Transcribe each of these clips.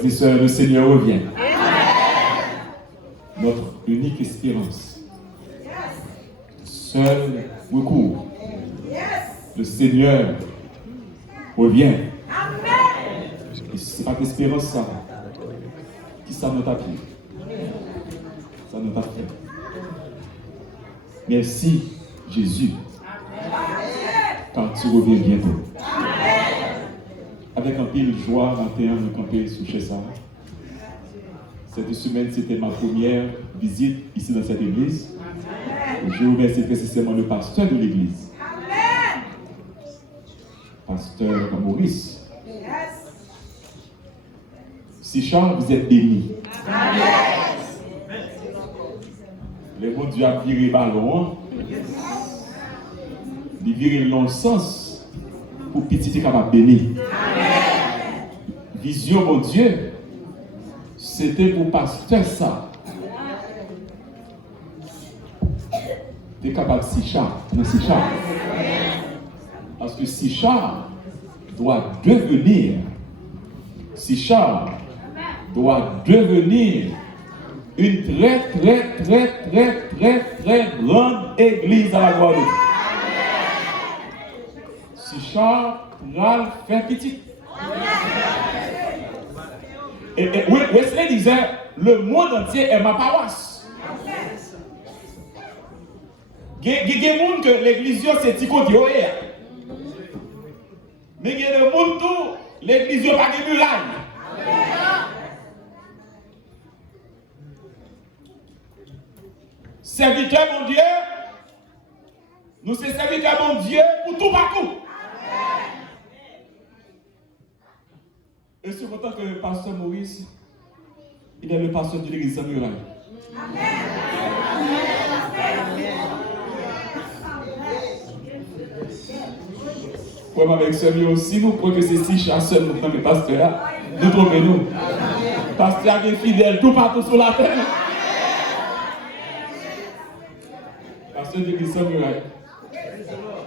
Frères et sœurs, le Seigneur revient. Notre unique espérance. Seul recours. Le Seigneur revient. Et ce n'est pas l'espérance, ça. Qui ça nous t'a pris? Ça nous t'a fait. Merci, Jésus. Car tu reviens bientôt. Avec un pile de joie, matin, nous camper sous chez ça. Cette semaine, c'était ma première visite ici dans cette église. Je remercie très sincèrement le pasteur de l'église. Pasteur Maurice. Si Charles, vous êtes bénis. Le bon Dieu a viré le ballon. Il viré dans le sens pour petit être capable de bénir. Vision, mon Dieu, c'était pour pasteur ça. Tu es capable de Sichard, non Sichard. Parce que Sichard doit devenir, Sichard doit devenir une très grande église à la gloire de Dieu. Sichard va faire petit. Et Wesley disait, le monde entier est ma paroisse. Il y a des gens que l'église c'est petit côté. Mais il y a des gens qui l'église n'est pas de muraille. Serviteur mon Dieu, nous sommes serviteurs mon Dieu pour tout partout. Et je suis content que le pasteur Maurice, il est le pasteur de l'église Samurai. Pour avec celui aussi, nous croyons que c'est si chasseurs, nous sommes les pasteurs, nous trouvons-nous. Pasteur est fidèle tout partout sur la terre. Pasteur de l'église Samurai.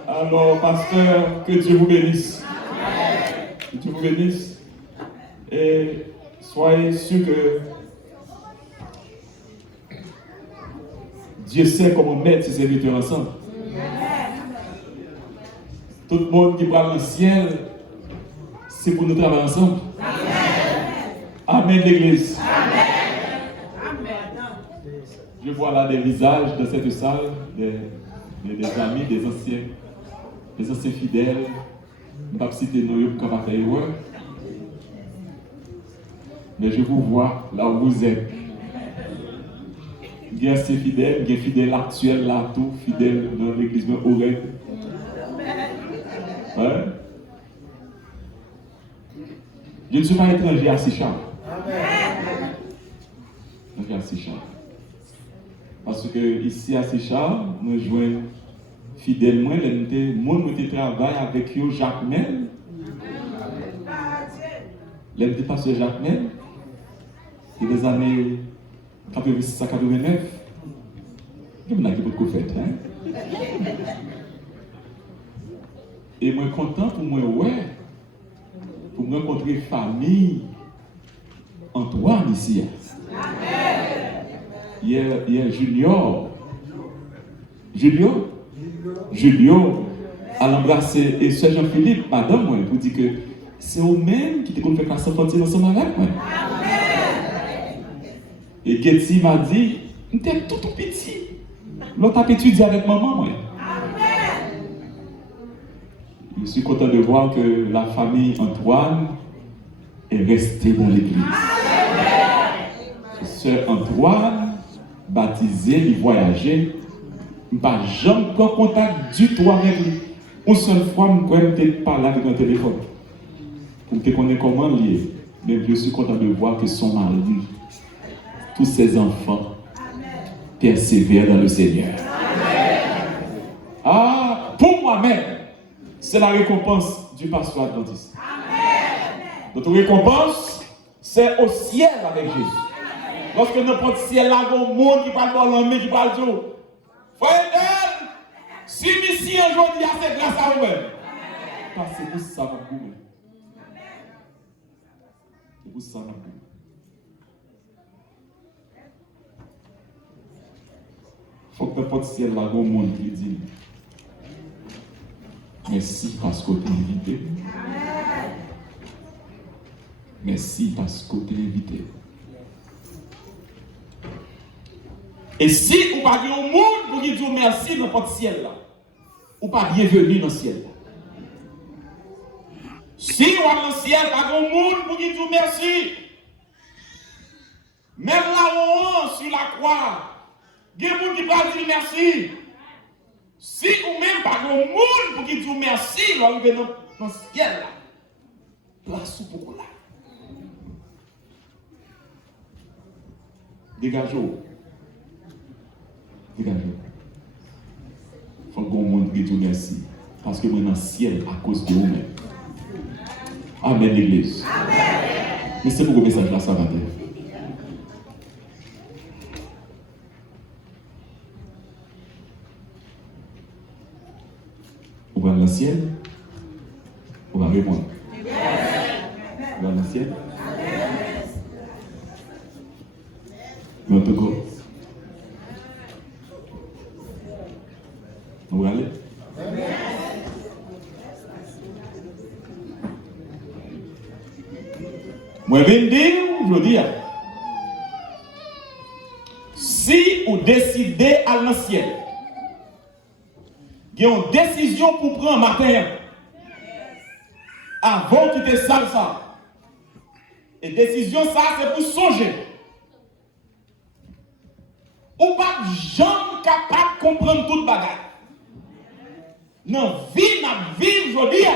Alors, pasteur, que Dieu vous bénisse. Que Dieu vous bénisse. Et soyez sûrs que Dieu sait comment mettre ses serviteurs ensemble. Tout le monde qui parle dans le ciel, c'est pour nous travailler ensemble. Amen, l'église. Je vois là des visages dans cette salle, des amis, des anciens fidèles. Je ne vais pas citer nos pour qu'on va faire erreur. Mais je vous vois là où vous êtes. Il y a ces fidèles, il y a des fidèles actuels là, tout, fidèles dans l'église de Oreille. Ouais. Je ne suis pas étranger à Sichard. Étranger à Sichard. Parce que ici à Sichard, nous jouons fidèlement, moi je travaille avec eux, Jacques Mel. L'un des pasteurs Jacques Mel. Et des années 86 à 89, il y a beaucoup de fait. Et moi, content pour moi, pour me rencontrer famille Antoine ici. Il y a Julio, à l'embrasser et Sœur Jean-Philippe, madame, moi, pour dire que c'est eux-mêmes qui te fait passer ensemble avec moi. Et Getty m'a dit, t'es tout petit. L'autre a étudié avec maman, moi. Je suis content de voir que la famille Antoine est restée dans l'église. Sœur Antoine, baptisée, il voyageait. Je n'ai pas jamais pris contact du tout avec lui. Une seule fois, je peux parler avec un téléphone. Pour te connaître comment il est. Mais je suis content de voir que son mari, tous ses enfants, persévèrent dans le Seigneur. Ah, pour moi-même, c'est la récompense du pasteur adventiste. Notre récompense, c'est au ciel avec Jésus. Lorsque n'importe ciel là, il y a un monde qui parle dans l'homme, qui parle tout. Frère, si ici aujourd'hui, c'est grâce à vous-même. Parce que vous savez vous-même. pour ça. Il faut que n'importe ciel là, au monde qui dit merci parce que tu es invité. Merci parce que tu es invité. Et si vous ne parlez au monde pour dire merci dans votre ciel là, ou pas bienvenue dans le ciel. Si vous êtes dans le ciel, vous avez au monde pour dire merci. Même là haut sur la croix, il y a des gens qui peuvent dire merci. Si vous même pas au monde pour dire merci, vous arrivez dans le ciel là. Place pour là. Dégagez-vous. Dégagez-vous. Il faut que le monde dise merci. Parce que vous êtes dans le ciel à cause de vous-même. Amen, l'église. Amen. Mais c'est pour le message là, ça va dire. Vous voyez dans le ciel? Vous va répondre. Vous voyez dans le ciel? Mais en tout cas, vous allez? Moi, je viens de dire, je veux dire, si vous décidez à dans le ciel, il y a une décision pour prendre matin, avant que tu te sales ça. Et décision, ça, c'est pour songer. Ou pas jamais capable de comprendre toute bagarre. Non, vie, n'a vie, je veux dire,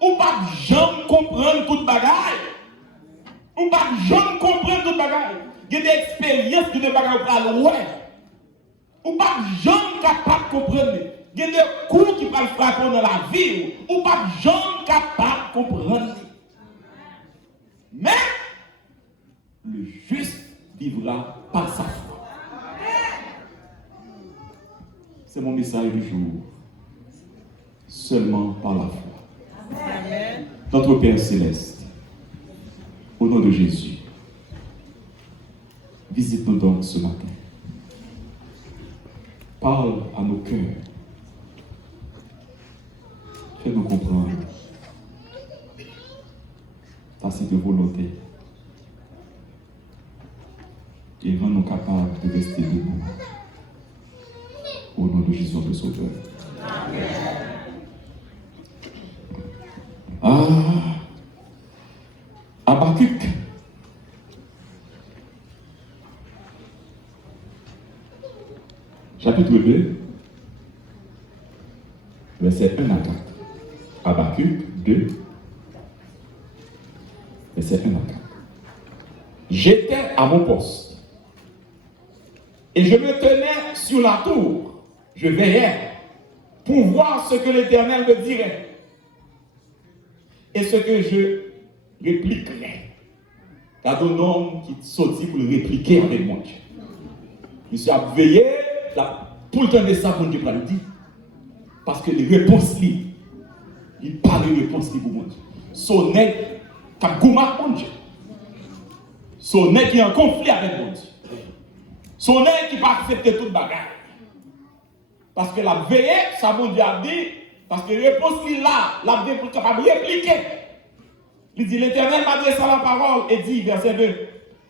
ou pas jamais comprendre toute bagarre. Ou pas jamais comprendre toute bagarre. Il y a des expériences de bagarre pour aller loin. Ou pas jamais capable de comprendre. Il y a des coups qui peuvent frapper dans la vie. Ou pas jamais capable de comprendre. Mais le juste vivra par sa foi. C'est mon message du jour. Seulement par la foi. Amen. Notre Père Céleste, au nom de Jésus, visite-nous donc ce matin. Parle à nos cœurs. Fais-nous comprendre ta sainte volonté et rends-nous capables de rester debout. Au nom de Jésus, notre Sauveur. Amen. Habakkuk. Chapitre 2, verset 1 à 4. Habakkuk 2, verset 1 à 4. J'étais à mon poste et je me tenais sur la tour. Je veillais pour voir ce que l'Éternel me dirait et ce que je répliquerais. Car un homme qui sortit pour le répliquer avec moi. Il s'est veillé pour le temps de ça pour Dieu le dire. Parce que les réponses, il parle de réponses pour mon Dieu. Son nez qui a gommé pour Dieu. Son nez qui est en conflit avec mon Dieu. Son nez qui va accepter toute bagarre. Parce que la veillée, ça mon Dieu a dit, parce que la réponse là, la veillée pour capable de répliquer. Il dit, l'Éternel m'a adressé la parole et dit, verset 2,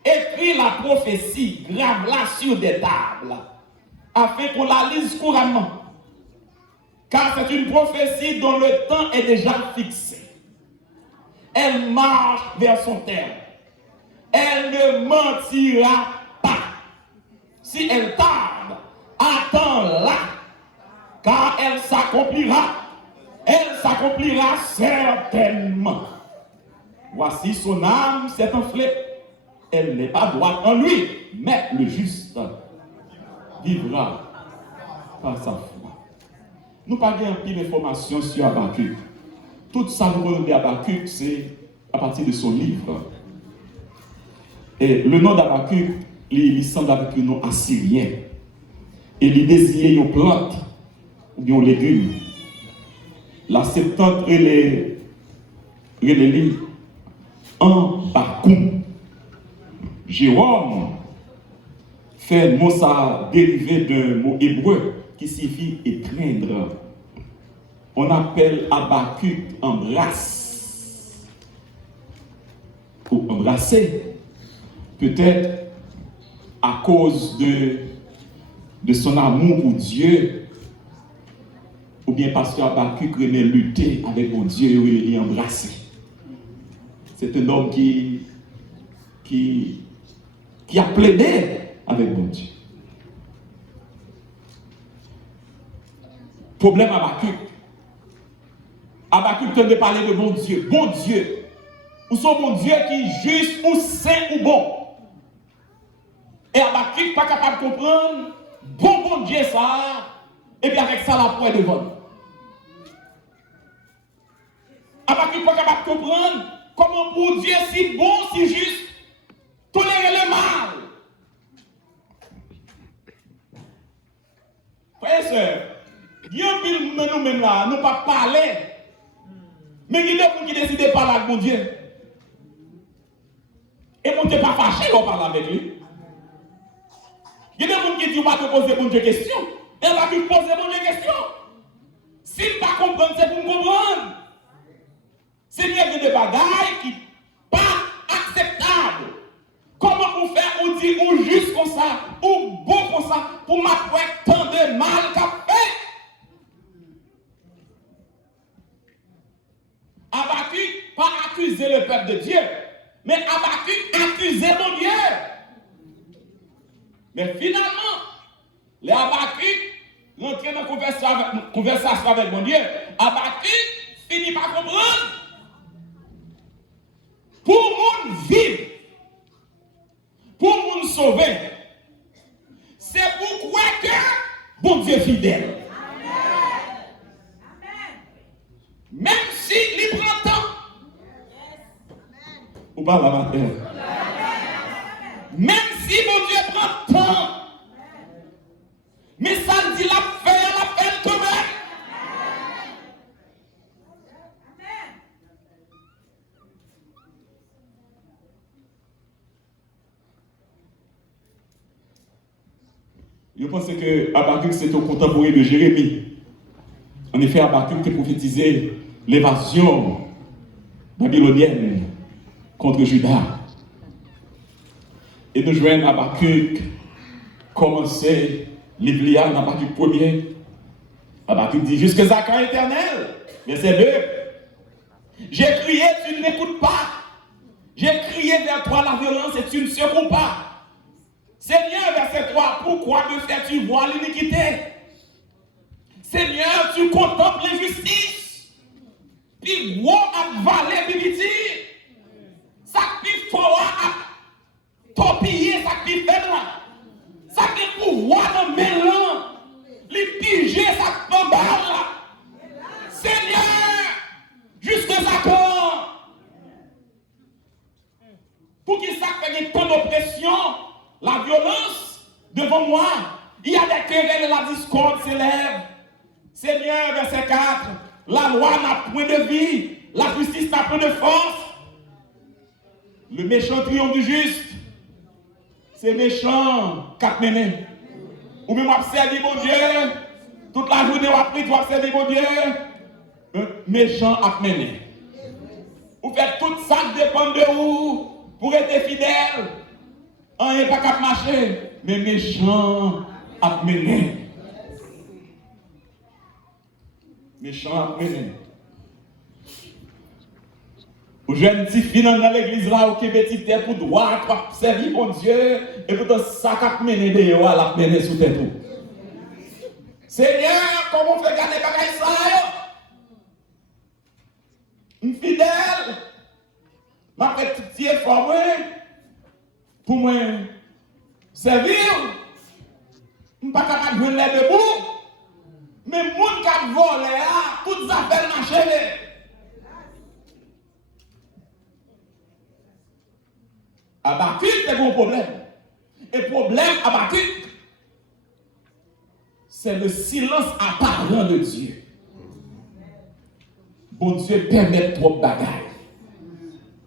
écris la prophétie, grave-la sur des tables, afin qu'on la lise couramment. Car c'est une prophétie dont le temps est déjà fixé. Elle marche vers son terme. Elle ne mentira pas. Si elle tarde, attends-la, car elle s'accomplira. Elle s'accomplira certainement. Voici son âme s'est enflée. Elle n'est pas droite en lui, mais le juste vivra par sa foi. Nous parlons un peu d'informations sur Habakkuk. Tout ça, nous regardons d'Habakkuk, c'est à partir de son livre. Et le nom d'Habakkuk, il semble avec le nom assyrien. Et il désigne une plante ou bien un légume. La Septante et les en Bakoum. Jérôme fait mot ça dérivé d'un mot hébreu qui signifie étreindre. On appelle Habakkuk embrasse ou embrasser, peut-être à cause de son amour pour Dieu, ou bien parce qu'Habakkuk aimait lutter avec mon Dieu et il embrasser. C'est un homme qui a plaidé avec mon Dieu. Problème Habakkuk. Habakkuk tente de parler de bon Dieu. Bon Dieu. Ou son bon Dieu qui est juste ou saint ou bon. Et Habakkuk pas capable de comprendre bon Dieu ça. Et bien avec ça la pointe devant. Habakkuk pas capable de comprendre comment pour Dieu si bon, si juste, tolérer le mal. Frères et sœurs, il y a un peu nous-mêmes là, nous pas parler. Mais il y a des gens qui décident de parler avec mon Dieu. Et mon Dieu pas fâché de parler avec lui. Il y a des gens qui disent pas te poser mon Dieu question. Et on va lui poser mon Dieu question. S'il ne pas comprendre, c'est pour me comprendre. C'est bien des bagailles qui pas acceptables. Comment vous faire ou dire ou juste comme ça, ou bon comme ça, pour m'apprendre tant de mal qu'a fait. Habakkuk pas accuser le peuple de Dieu, mais Habakkuk accuser mon Dieu. Mais finalement, les Habakkuk rentrent dans conversation avec mon Dieu. Habakkuk finit par comprendre. Pour mon vivre, pour mon sauver, c'est pourquoi que bon Dieu est fidèle. Amen. Même si il prend temps. Ou pas la matin. Même si mon Dieu prend temps. Mais ça dit la peine quand même. Je pense que Habakkuk c'est au contemporain de Jérémie. En effet, Habakkuk a prophétisé l'évasion babylonienne contre Juda. Et nous joignons Habakkuk commencer l'Ivlia dans Habakkuk 1er. Habakkuk dit jusque Zacharie éternel, verset 2. J'ai crié, tu ne m'écoutes pas. J'ai crié vers toi la violence et tu ne secours pas. Seigneur, verset 3, pourquoi me fais-tu voir l'iniquité? Seigneur, tu contemples l'injustice. Puis, gros à valer, bibiti. Ça qui fort à torpiller, ça qui fait là. Ça qui pouvoir dans mélan. Les piger, ça peut là. Seigneur, jusqu'à ça quand? Pour qu'il s'appelle tant d'oppression. La violence devant moi, il y a des querelles et la discorde s'élève. Seigneur, verset 4, la loi n'a point de vie, la justice n'a point de force. Le méchant triomphe du juste. C'est méchant, quatre mené. Ou même observer mon Dieu, toute la journée ou après, tu observes mon Dieu. Méchant à mené. Vous faites tout ça qui dépend de vous pour être fidèle. On n'est pas qu'à marcher, mais méchant à mener. Méchant à mener. Ou jeune petit finan dans l'église là, au Québec, tu es pour droit, pour servir mon Dieu, et pour ça qu'à mener de yo, à la mener sous tes tout. Seigneur, comment on fait garder bagaille ça? Une fidèle, ma petite effort, pour moi servir, je ne suis pas capable de venir debout, mais les gens qui ont volé, toutes les affaires marchent. Habakkuk, c'est un problème. Et le problème, Habakkuk, c'est le silence apparent de Dieu. Bon Dieu permet trop de bagailles.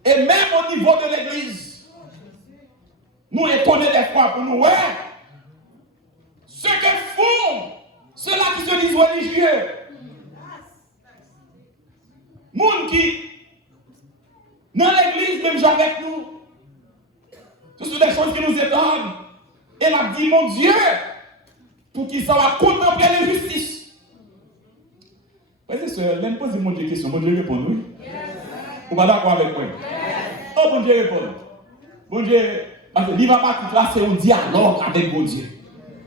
Et même au niveau de l'église, nous les connaissons des fois pour nous, ouais. Ce que font ceux-là qui se disent religieux, monde qui, dans l'église, même avec nous, ce sont des choses qui nous étonnent. Et m'a dit, mon Dieu, pour qu'il soit contempler la justice. Frères et sœurs, même poser mon Dieu une question, mon Dieu répond, oui. Vous pas d'accord avec moi? Oh, mon Dieu répond. Mon Dieu, parce que l'Ibabakik là, c'est un dialogue avec mon Dieu.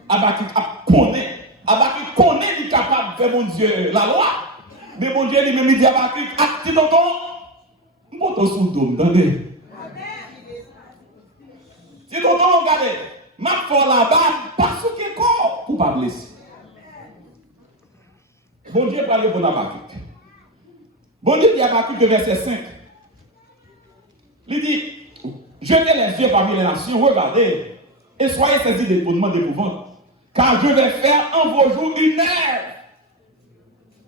Abakik connaît. Abakik connaît, il est capable de faire mon Dieu la loi. Mais mon Dieu, lui-même, il dit Abakik, acte dans ton. Mon ton sous dôme, attendez. Si ton nom, regardez, ma foi là-bas, parce que quoi? Pour pas blesser. Bon Dieu parle pour Abakik. Bon Dieu dit Abakik, verset 5. Il dit, jetez les yeux parmi les nations, regardez, et soyez saisis d'étonnement, d'épouvante, car je vais faire en vos jours une ère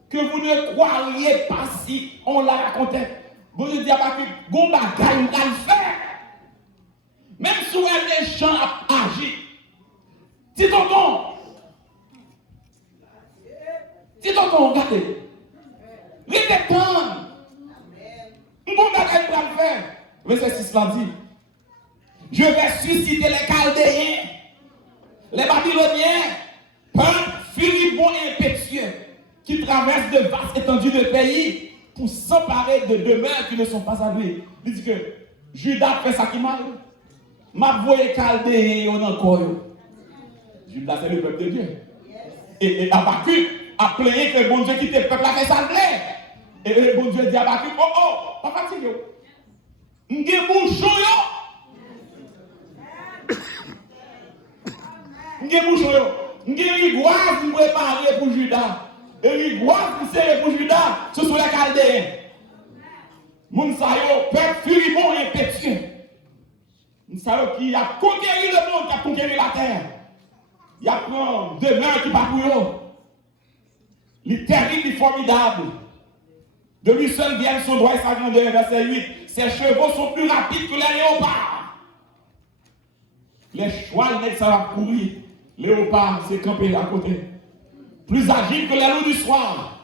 que vous ne croiriez pas si on la racontait. Bon Dieu dit Abakik, bon bagaille, on va le faire. Même si un méchant a agi. Si tonton, regardez, répétons, bon bagaille, on va le faire. Verset 6 là dit, je vais susciter les Chaldéens, les Babyloniens, peuple furibond et impétueux, qui traversent de vastes étendues de pays pour s'emparer de demeures qui ne sont pas à lui. Il dit que Judas fait ça qui mal. M'a voyé Chaldéens encore. Judas c'est le peuple de Dieu. Et Abakik a plaigné que le bon Dieu quitte le peuple a fait ça. Et le bon Dieu dit à Abakik, oh, pas fatigué. M'ge bouchon yo. M'ge bouchon yo. M'ge rigouase m'prépare pour Judas. Et rigouase m'serre pour Judas, ce sont les Chaldéens. Moun sa yo, peuple furibond et impétueux. Moun sa yo qui a conquéri le monde, qui a conquéri la terre. Il y a plein de demeures qui parcourent. Il est terrible, il est formidable. De lui seul viennent son droit et sa grandeur, verset 8. Ses chevaux sont plus rapides que les léopards. Les chevaux, ça va courir. Léopard, c'est campé à côté. Plus agile que les loups du soir.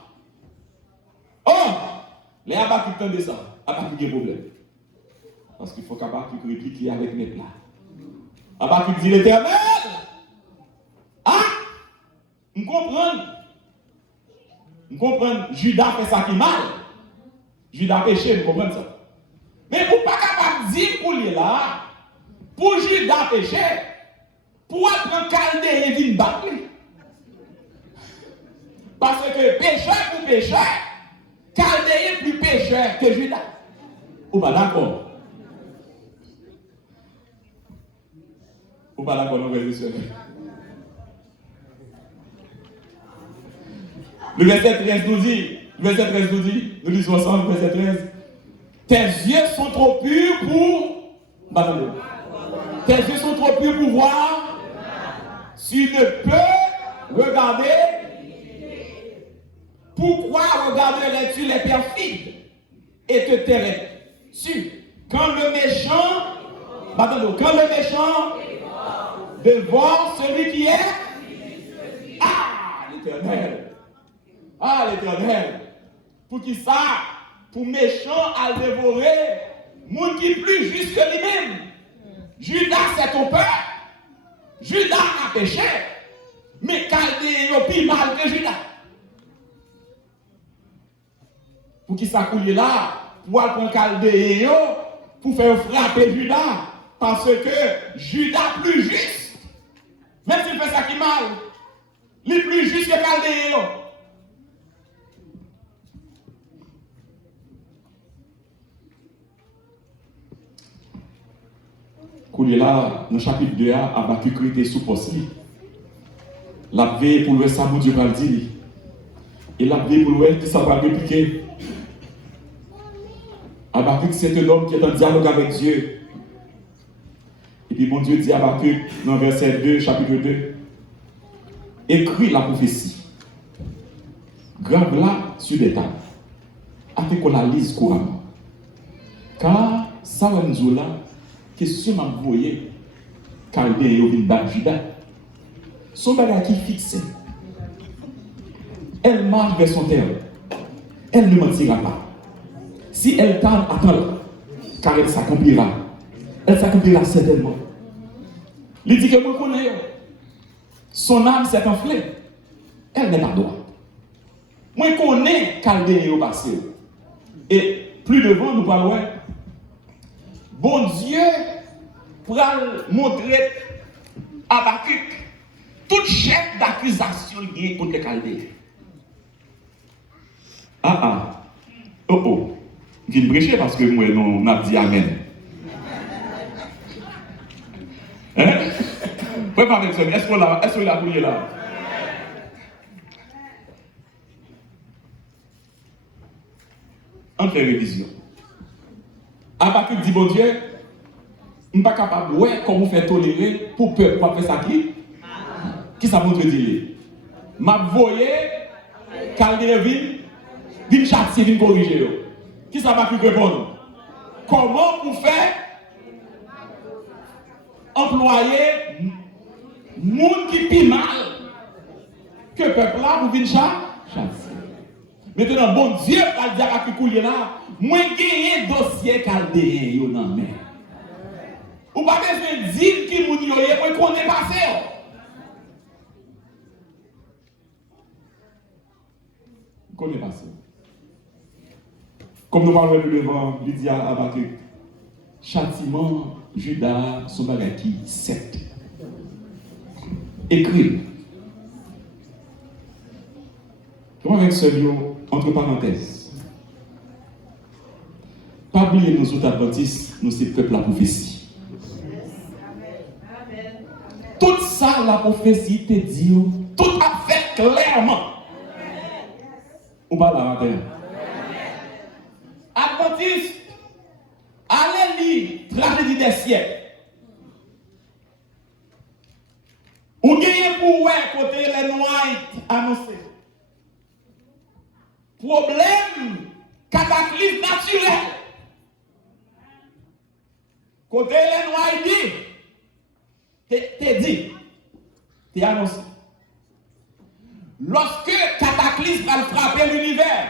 Oh! Les Abakik tendent ça. Abakik a un problème. Parce qu'il faut qu'Abakik réplique avec mes plats. Abakik dit l'Éternel. Ah! Vous comprenez? Vous comprenez? Judas fait ça qui mal. Judas péché, vous comprenez ça? Mais vous pas capable de dire pour lui là, pour Judas péché, pour prendre Chaldéen et venir battre. Parce que pécheur pour pécheur, Chaldéen est plus pécheur que Judas. Ou pas d'accord? Ou pas d'accord, nous résistons. Le verset 13 nous dit, nous lisons ensemble, verset 13. Tes yeux sont trop purs pour. Tes yeux sont trop purs pour voir. Tu ne peux regarder. Pourquoi regarderais-tu les perfides et te tairais-tu quand le méchant dévore celui qui est. Ah, l'Éternel. Ah, l'Éternel. Pour qui ça? Pour méchant à dévorer, monde qui est plus juste que lui-même. Judas, c'est ton père. Judas a péché. Mais Chaldéen est plus mal que Judas. Pour qui ça coule là? Pour prendre Chaldéen pour faire frapper Judas. Parce que Judas plus juste. Même s'il fait ça qui mal. Il est plus juste que Chaldéen. Là, dans le chapitre 2, Abakik était sous poste. La veille pour le sabot du Valdi. Et la veille pour le qui ça va répliquer. Abakik, c'est un homme qui est en dialogue avec Dieu. Et puis, mon Dieu dit à Abakik, dans verset 2, chapitre 2, écris la prophétie. Grave-la sur des tables. Afin qu'on la lise couramment. Car Ça va nous là, question m'a voyé, Chaldéen yo vin battre Juda. Son bagage qui fixe. Elle marche vers son terme. Elle ne mentira pas. Si elle tarde, attends, car elle s'accomplira. Elle s'accomplira certainement. Il dit que moi connais. Son âme s'est enflée. Elle n'est pas droite. Moi connais Chaldéen au passé. Et plus devant, nous parlons. Bon Dieu pour montrer à Habakkuk tout chef d'accusation lié contre les Chaldéens. Oh. Je vais prêcher parce que moi, on a dit Amen. Hein? Préparez-vous, est-ce qu'on l'a bouillé là? On fait révision. Habakkuk dit, bon Dieu, je ne suis pas capable de voir comment vous faites tolérer pour peur. Pour faire ça qui ça montre dire? M'a voyé, Chaldéen vient châtier, vient corriger. Qui ça va plus répondre? Comment vous faites employer monde qui pis mal que peuple là pour venir châtier? Maintenant, bon Dieu va dire à Kikoulier là, moi gagné dossier Chaldéen yo nan men. Ou pas besoin de dire qui moun yo yé, moi connais passé. Connais passé. Comme nous parlons de devant, il dit à Habakkuk, châtiment, Judas, son bagage qui 7. Écrit. Comment avec ce lion, entre parenthèses. Pas oublier nos autres adventistes, nous c'est peuple la prophétie. Tout ça, la prophétie te dit, tout a fait clairement. Ou pas la matin. Adventiste, allez lire Tragédie des siècles. Ou gagnez pour ouais côté les White annoncé. Problème, cataclysme naturel. Côté les White dit, t'es annoncé. Lorsque cataclysme va frapper l'univers,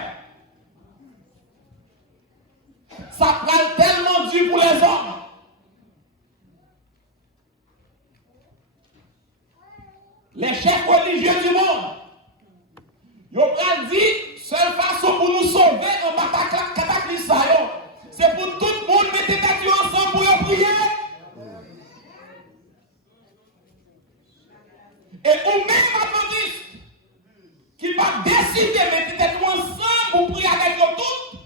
ça prend tellement dur pour les hommes. Les chefs religieux du monde, ils ont dit, seule façon pour nous sauver en cataclysme, c'est pour tout le monde mettre les têtes ensemble pour prier. Et ou même adventiste qui va décider de mettre les têtes ensemble pour prier avec nous tous.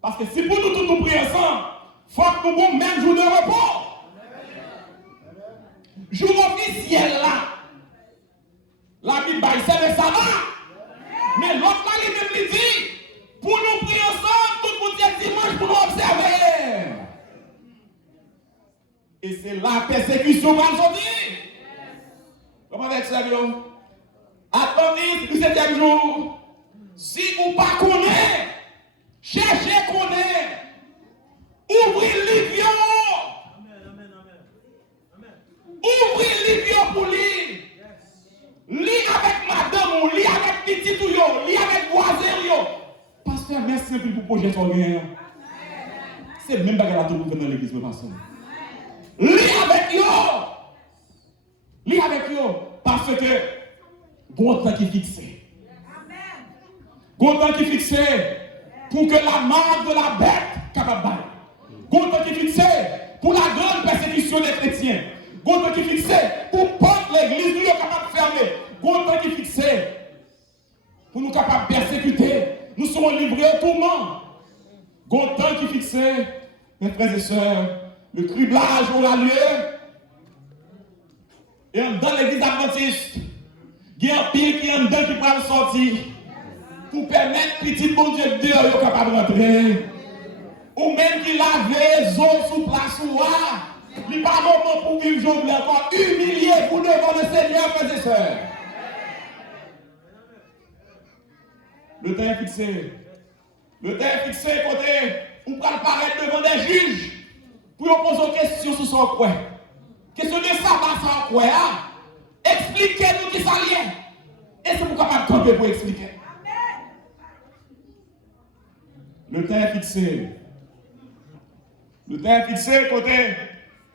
Parce que si pour nous tous nous prions ensemble, il faut que nous ayons même jour de repos. Jour officiel là. La Bible c'est le sabbat. Mais l'autre là, il me dit, pour nous prier ensemble, tout le monde dit dimanche pour nous observer. Et c'est la persécution qu'on va sortir. Comment avec ça, Léon? Attendez, le 7e jour. Si vous ne pas connaissez, cherchez connaître. Ouvrez le livre. Ouvrez le livre pour lire. Lis avec madame ou lis avec petit ou yo, lis avec voisin yo. Pasteur, merci pour projet son gain. C'est même bagarre à tout pour dans l'église, pasteur. Lis avec yo. Lis avec yo. Parce que, bon temps qui est fixé. Bon temps qui est fixé pour que la marque de la bête capable de bailler. Bon temps qui est fixé pour la grande persécution des chrétiens. Bon temps qui est fixé pour porte l'église, nous sommes capables de fermer. Bon temps qui est fixé pour nous capables de persécuter. Nous serons livrés au tourment. Bon temps qui est fixé, mes frères et sœurs, le criblage aura lieu. Et dans l'église adventiste, il y a un pire qui est en dedans qui va sortir pour permettre petit bon Dieu de Dieu capable de rentrer. Ou même qui lave les eaux sous place ou il n'y a pas moment pour vivre jour encore humilié pour devant le Seigneur, frères et sœurs. Le temps est fixé. Le temps est fixé côté on peut apparaître devant des juges pour poser des questions sur son quoi. Question de sabbat sans quoi. Expliquez-nous qui ça vient. Et c'est pourquoi pas tomber pour expliquer. Le temps est fixé. Le temps est fixé côté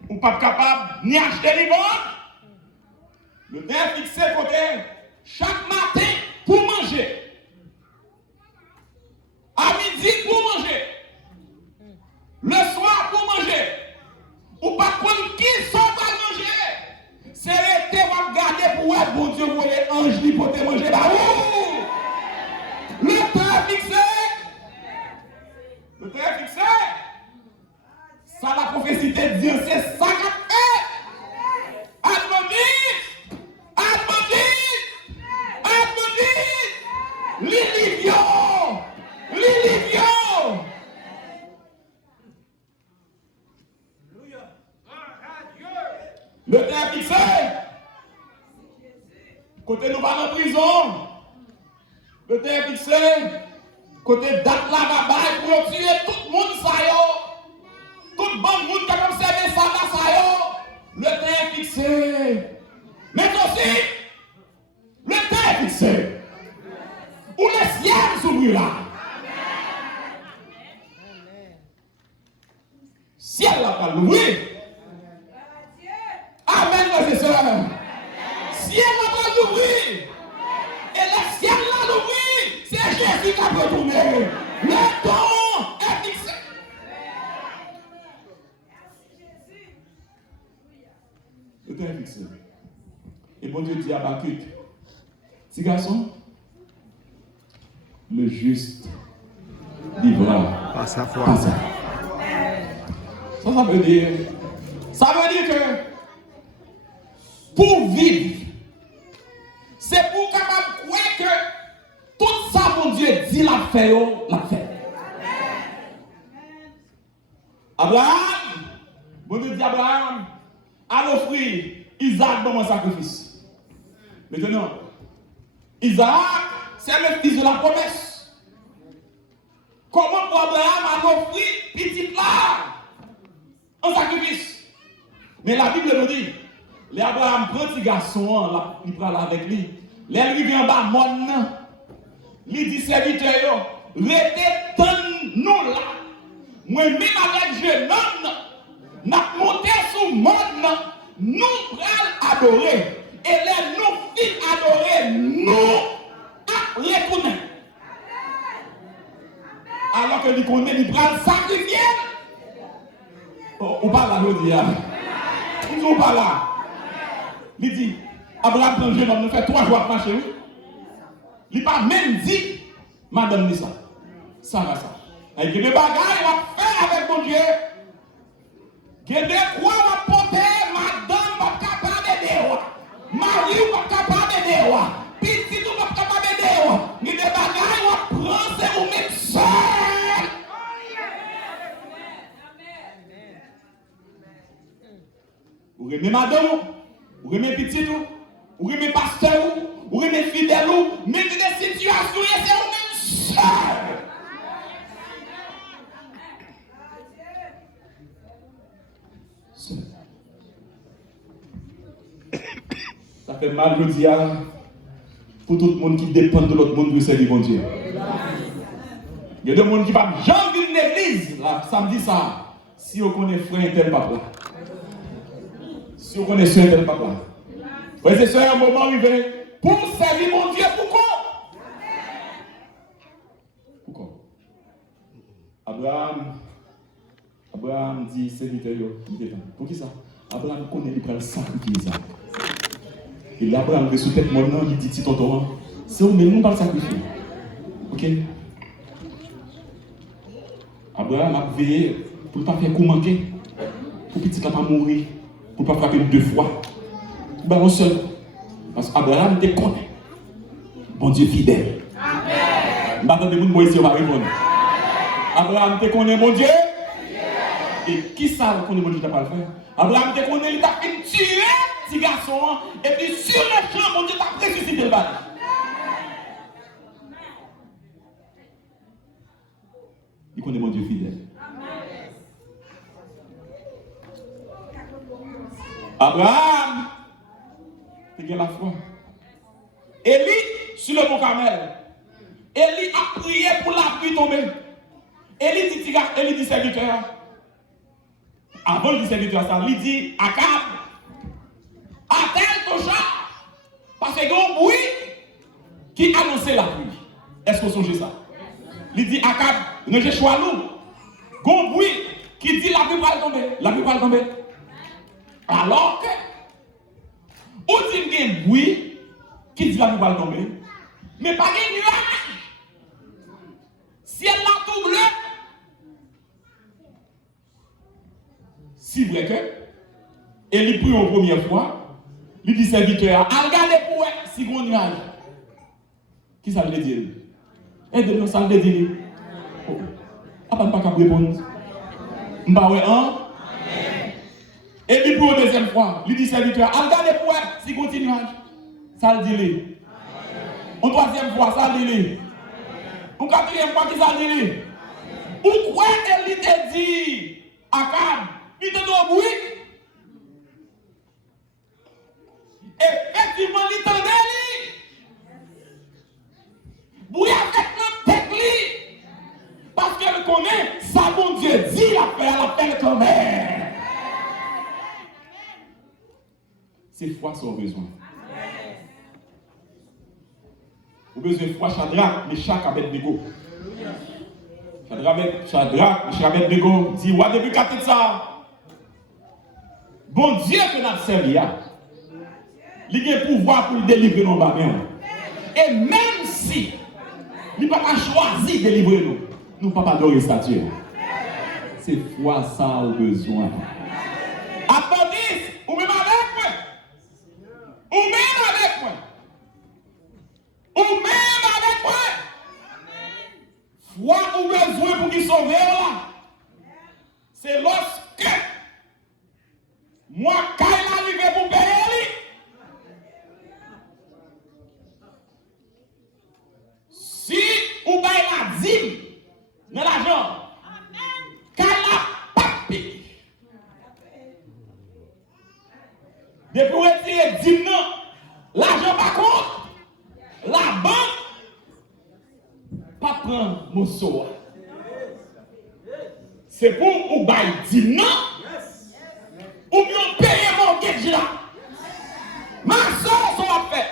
ou pas capable ni acheter ni vendre. Le temps est fixé côté chaque matin pour manger. À midi pour manger. Le soir pour manger. Ou pas prendre qui sont pas manger. C'est l'été va regarder pour être bon Dieu pour les anges pour te manger là. Le temps est fixé. Le temps est fixé. Ça la prophétie te dit, c'est ça qu'a fait. Admonite. Admonite. Admonite. Lilivio. Lilivio. Le temps est fixé. Côté nous va en prison. Le temps est fixé. Côté date là va pour tuer tout le monde ça yo. Tout le bon monde qui a observé ça là ça yo. Le temps est fixé. Mais aussi, le temps est fixé. Où les ciels s'ouvrent là. Ciel là pas l'ouvrir. Amen, mes sœurs. Ciel là pas l'ouvrir. Et le ciel là l'ouvrir. C'est Jésus qui a retourné. Le temps est fixé. Le temps est fixé. Et bon Dieu dit à Habakkuk, petit garçon, le juste vivra Par sa foi. par sa foi. Ça veut dire que pour vivre, c'est pour capable de croire que tout ça, mon Dieu, dit la fait, la fait. Abraham, bon Dieu dit Abraham, à l'offrir Isaac dans mon sacrifice. Maintenant, Isaac, c'est le fils de la promesse. Comment pour Abraham a offert petit là en sacrifice? Mais la Bible nous dit, les Abraham prend petit garçon, il prend avec lui. Les arrivé en bas, mon il dit serviteur, restez nous là. Moi-même avec jeune homme, n'a monté sous monde, nous allons adorer. Et les nous filles adorer, nous à retourner. Alors que nous connaissons, nous prenons sacrifier. Ou pas là, nous disons. Nous pas là. Il dit, Abraham prend le jeune homme, nous fait 3 jours à marcher. Il n'a pas même dit, madame dit ça. Ça va ça. Il y a des bagages à faire avec mon Dieu. Il y a des quoi à porter, madame va capable d'aider. Marie va capable d'aider. Petit va capable d'aider. Il y a des bagages à prendre, c'est vous-même seul. Vous aimez madame, vous aimez petit, vous aimez pasteur, vous aimez fidèle, mais des situations, c'est vous-même seul. Ça fait mal, je dis, pour tout le monde qui dépend de l'autre monde pour servir mon Dieu. Il y a des gens qui ne vont jamais venir à l'église, samedi ça, si on connaît frère et tel papa. Si on connaît soeur et tel papa. Frère et soeur, un moment arrivé, pour servir mon Dieu, pourquoi? Pourquoi? Abraham dit, serviteur, il est pour qui ça? Abraham connaît, il prend le sacrifice. Et là, Abraham veut sous tête mon nom, il dit, si tonton, c'est où, mais nous, pas le sacrifier. Ok? Abraham a veillé pour ne pas faire coup manquer, pour petit ne pas mourir, pour ne pas frapper 2 fois. Pour seul. Parce qu'Abraham te connaît. Bon Dieu fidèle. Amen. Maintenant, les gens ici va répondre. Abraham te connaît, mon Dieu. Et qui ça connaît, mon Dieu, tu n'as pas le faire? Abraham te connaît, il t'a fait tuer petit garçon, et puis sur le champ, mon Dieu t'a ressuscité le bâtiment. Il connaît mon Dieu fidèle. Abraham, il a la foi. Élie, sur le mont Carmel, Élie a prié pour la pluie tomber. Élie dit serviteur, avant de dire serviteur, ça, il dit Akab, attelle ton char, parce qu'il y a un bruit qui annonçait la pluie. Est-ce que vous songez ça? Il dit Akab, ne j'ai choix nous. Il y a un bruit qui dit la pluie va tomber. La pluie va tomber. Alors que, on dit qu'il y a un bruit qui dit la pluie va tomber, mais pas de nuage. Si elle l'a tout bleu, si vrai que, et il prie une première fois, il dit serviteur, regardez pour si gros nuage. Qui ça veut dire? Aidez-nous, ça veut dire. Ah, pas de répondre. M'bawé, hein? Et il prie une deuxième fois, il dit serviteur, regardez pour si gros nuage. Ça veut dire. Une troisième fois, ça veut dire. Une quatrième fois, qui ça veut dire? Pourquoi elle te dit, Akab, il te donne bruit? Effectivement, il t'en dit. Bruit avec le tête. Parce qu'elle connaît, ça, mon Dieu, dit la paix quand même. C'est foi son besoin. Vous avez besoin de foi, Shadrach, Meshach, Abednego. Shadrach, Meshach, Abednego dit, ouais, depuis qu'à tout ça, bon Dieu que nous servi, il a le pouvoir pour le délivrer nos babins. Et même si il n'a pas choisi de délivrer nous, nous ne pouvons pas adorer statue. C'est foi ça au besoin. Attendez, ou même avec moi. Ou même avec moi. Ou même avec moi. Foi ou besoin pour qu'il sauve là. C'est lorsque moi, quand il arrive pour payer, si ou bien la dîme dans l'argent, quand il n'a pas payé, depuis retirer dîme, l'argent par contre, la banque, pas prendre mon sort. C'est pour ou bien dîme, ou bien payer mon gage là. Ma soeur sont fait.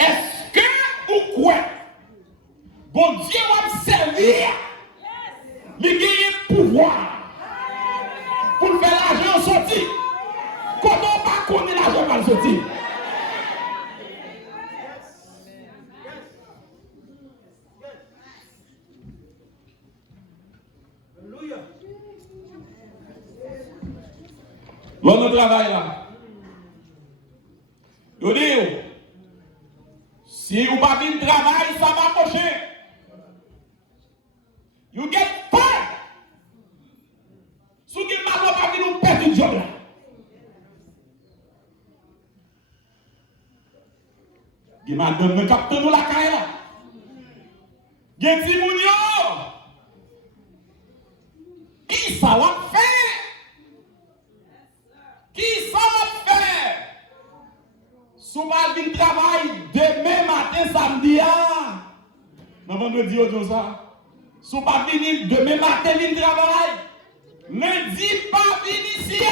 Est-ce que ou quoi? Bon Dieu va servir. Il a le pouvoir pour faire l'argent sortir. Quand on ne pas connaître l'argent va sortir. Notre travail là. Je dis, si vous n'avez pas de travail, ça va marcher. You get peur. Si vous n'avez pas de perdre le job là. Vous madame capte nous la caille là. Vous dit mounio. Qui ça va faire? Qui ça va faire? Si vous avez un travail demain matin, samedi, non, vendredi, aujourd'hui, ça. Si vous pas venir demain matin, un travail, lundi, pas venir ici.